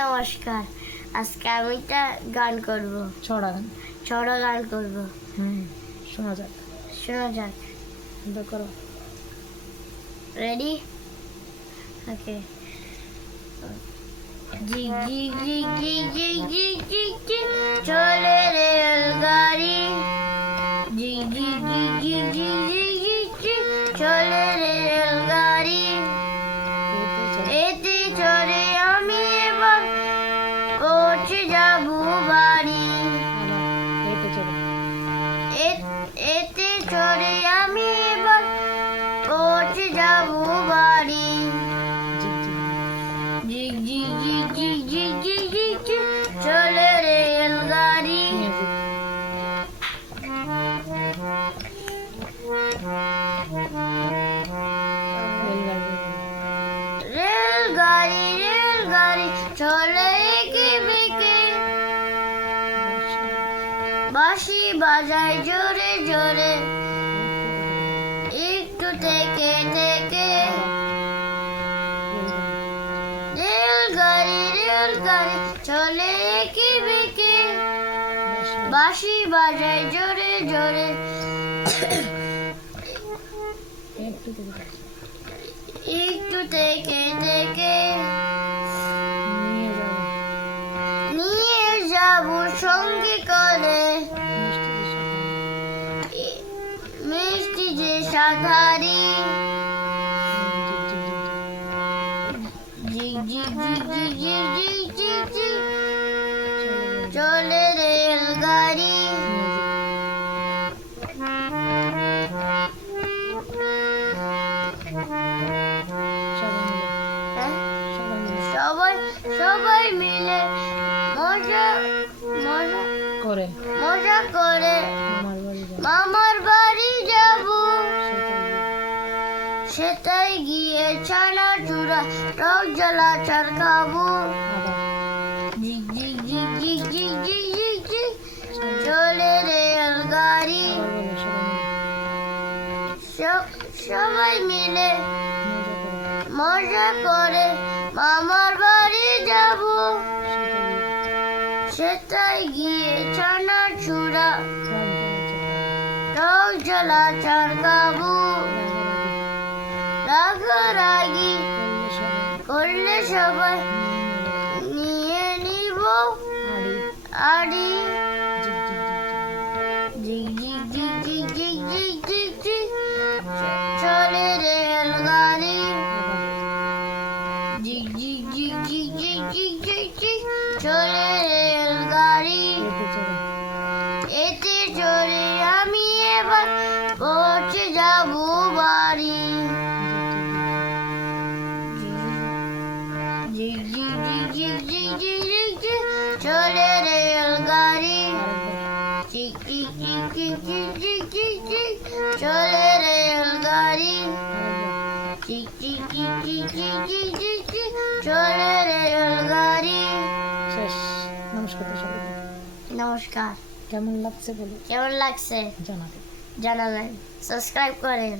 নমস্কার। আজকে আমি একটা গান করব, ছড়া গান করব। শোনা যাক। করো। রেডি? ওকে। জিগ জিগ জিগ জিগ জিগ জিগ জিগ জিগ চলে রেলগাড়ি, জিগ জিগ জিগ জিগ জিগ জিগ জিগ জিগ চলে রেলগাড়ি, এতে চড়ে আমি এবার পৌঁছে যাব বাড়ি, এতে চড়ে আমি এবার পৌঁছে যাব বাড়ি, জিগ জিগ জিগ জিগ জিগ জিগ জিগ জিগ চলে রেলগাড়ি, রেলগাড়ি রেলগাড়ি চলে একে বেঁকে, বাঁশি বাজায় জোরে জোরে একটু থেকে থেকে, রেলগাড়ি রেলগাড়ি চলে একে বেঁকে, বাঁশি বাজায় জোরে জোরে একটু থেকে থেকে, নিয়ে যাব সঙ্গে করে মিষ্টি যে সাধারি, জিগ জিগ জিগ জিগ জিগ জিগ জিগ জিগ চলে রেলগাড়ি, সবাই সবাই মিলে মজা মজা মজা করে মামার বাড়ি যাব, সেটাই গিয়ে ছানা চূড়া টক জ্বালা চার খাবো, জিগ জিগ জিগ জিগ জিগ জিগ জিগ জিগ চলে রেলগাড়ি, সবাই মিলে মজা করে মামার বাড়ি যাব, সেটাই গিয়ে ছানা চূড়া টক জ্বালা চার খাবো, রাগারাগি করলে সবাই নিয়ে নিব আড়ি, জিগ জিগ জিগ জিগ জিগ জিগ জিগ জিগ চলে রেলগাড়ি, জিগ জিগ জিগ জিগ জিগ জিগ জিগ জিগ চলে রেলগাড়ি, এতে চড়ে আমি এবার পৌঁছে যাব বাড়ি, জিগ জিগ জিগ জিগ জিগ জিগ জিগ জিগ চলে রেলগাড়ি, জিগ জিগ জিগ জিগ জিগ জিগ জিগ জিগ চলে রেলগাড়ি, জিগ জিগ জিগ জিগ জিগ জিগ জিগ জিগ চলে রেলগাড়ি। নমস্কার। কেমন লাগছে বলো? কেমন লাগছে জানাবেন। জানাবেন, সাবস্ক্রাইব করেন।